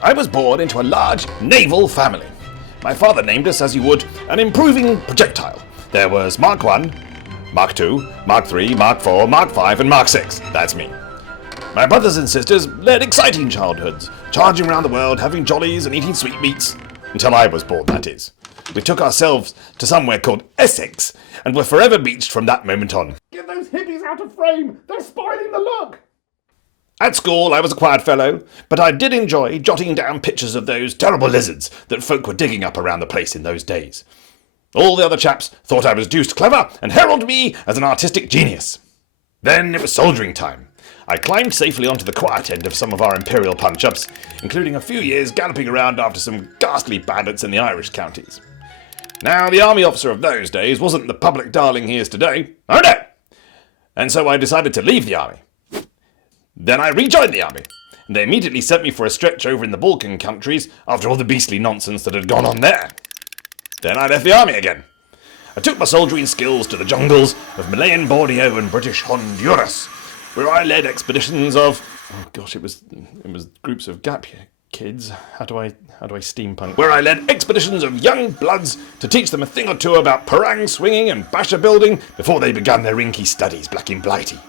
I was born into a large naval family. My father named us as you would an improving projectile. There was Mark 1, Mark 2, Mark 3, Mark 4, Mark 5, and Mark 6. That's me. My brothers and sisters led exciting childhoods, charging around the world, having jollies and eating sweetmeats. Until I was born, that is. We took ourselves to somewhere called Essex, and were forever beached from that moment on. Get those hippies out of frame! They're spoiling the look! At school, I was a quiet fellow, but I did enjoy jotting down pictures of those terrible lizards that folk were digging up around the place in those days. All the other chaps thought I was deuced clever and heralded me as an artistic genius. Then it was soldiering time. I climbed safely onto the quiet end of some of our imperial punch-ups, including a few years galloping around after some ghastly bandits in the Irish counties. Now, the army officer of those days wasn't the public darling he is today. Oh no! And so I decided to leave the army. Then I rejoined the army, and they immediately sent me for a stretch over in the Balkan countries after all the beastly nonsense that had gone on there. Then I left the army again. I took my soldiering skills to the jungles of Malayan Borneo and British Honduras, where I led expeditions of... it was groups of gap kids. How do I steampunk? Where I led expeditions of young bloods to teach them a thing or two about parang swinging and basher building before they began their inky studies black in blighty.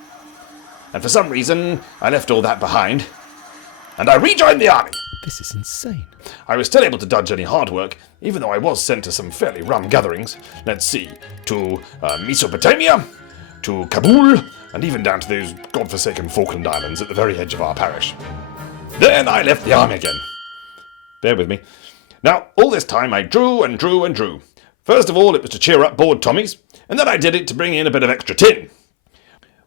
And for some reason, I left all that behind, and I rejoined the army. This is insane. I was still able to dodge any hard work, even though I was sent to some fairly rum gatherings. Let's see, to Mesopotamia, to Kabul, and even down to those godforsaken Falkland Islands at the very edge of our parish. Then I left the army again. Bear with me. Now, all this time I drew and drew and drew. First of all, it was to cheer up bored Tommies, and then I did it to bring in a bit of extra tin.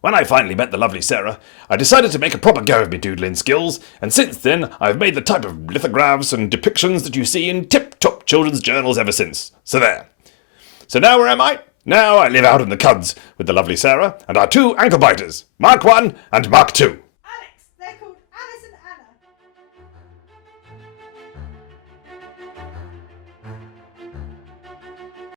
When I finally met the lovely Sarah, I decided to make a proper go of me doodling skills, and since then I've made the type of lithographs and depictions that you see in tip-top children's journals ever since. So there. So now where am I? Now I live out in the cuds with the lovely Sarah and our two ankle biters, Mark 1 and Mark 2.